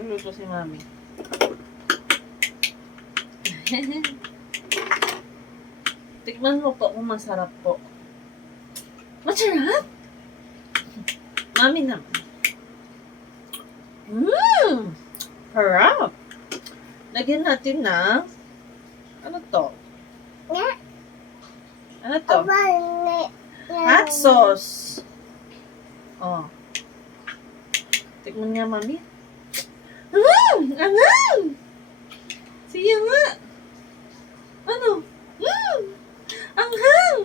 Luto si Mami. Tikman mo po kung masarap po. Masarap? Mami naman. Harap. Lagyan natin na ano to? Ano to? Hot sauce. Oh. Tikman nga, Mami. Angang! Siya nga. Ano? Anghang!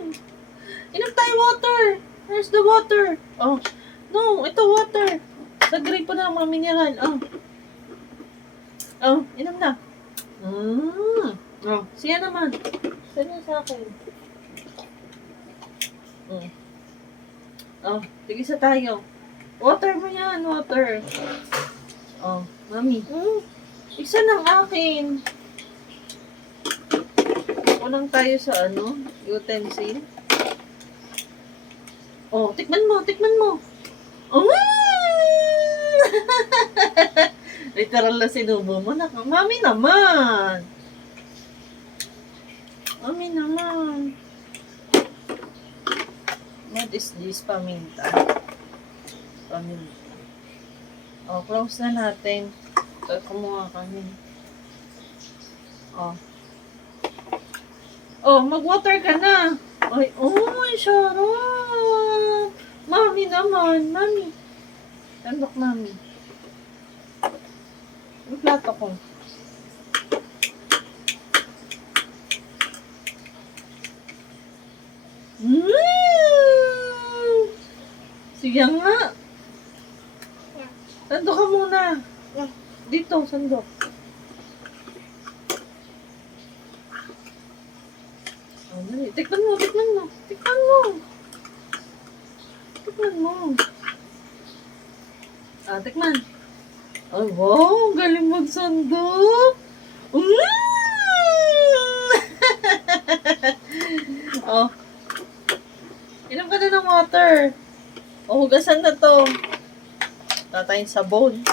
Inom tayo water. Where's the water? Oh. No, ito water. Sa grape po na mga mineral. Oh. Oh, inom na. Oh, siya naman. Siya sa akin. Oh, tigisa tayo. Water mo yan, water. Oh, Mami. Isa ng akin. Kulang tayo sa ano, utensil. Oh, tikman mo, tikman mo. Oh! Literal na sinubo mo na. Mami naman. Mami naman. What is this? Paminta. Paminta. Oh, close na natin. Ito, kumuha kami. Oh. Oh, mag-water ka na. Ay, oh, sarap. Mami naman, Mami. Tandok, Mami. Yung plato ko. Sige nga. Sandok ka muna. Dito, sandok. Oh, dali. Tikman mo, tikman mo. Tikman mo. Tikman mo. Ah, tikman. Ay, wow. Galing magsandok. Oh. Inom ka na ng water. O, hugasan na to. Tatayin sabon.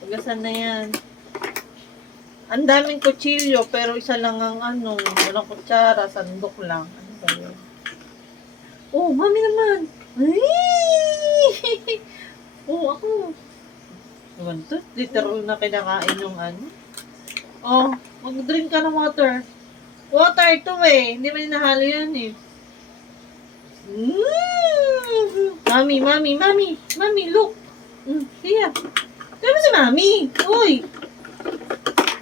Hugasan na yan. Ang daming kutsilyo, pero isa lang ang ano, walang kutsara, sandok lang. Ano ba yun? Oh, Mami naman. Ay! Oh, ako. Naman to, literal na kinakain yung ano. Oh, mag-drink ka ng water. Water ito eh. Hindi man nahalo yan eh. Mami, Mami, Mami. Mami, look. Siya. Diba si Mami? Uy.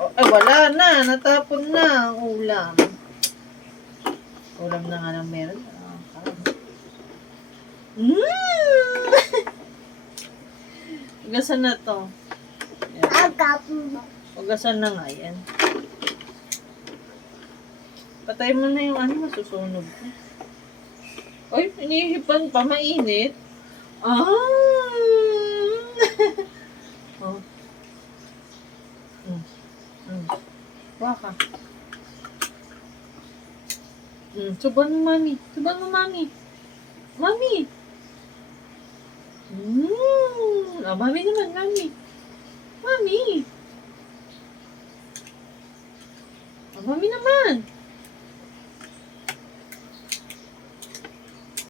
Oh, wala na. Natapon na ang ulam. Ulam na nga lang meron. Ugasan na to. Ugasan na nga yan. Patay mo na yung ano, masusunog ko. Ay, inihipan pa, mainit. Ah! Oh. Waka. Suban mo, Mami. Suban mo, Mami. Mami. Ah, Mami naman, Mami. Mami. Ah, Mami naman.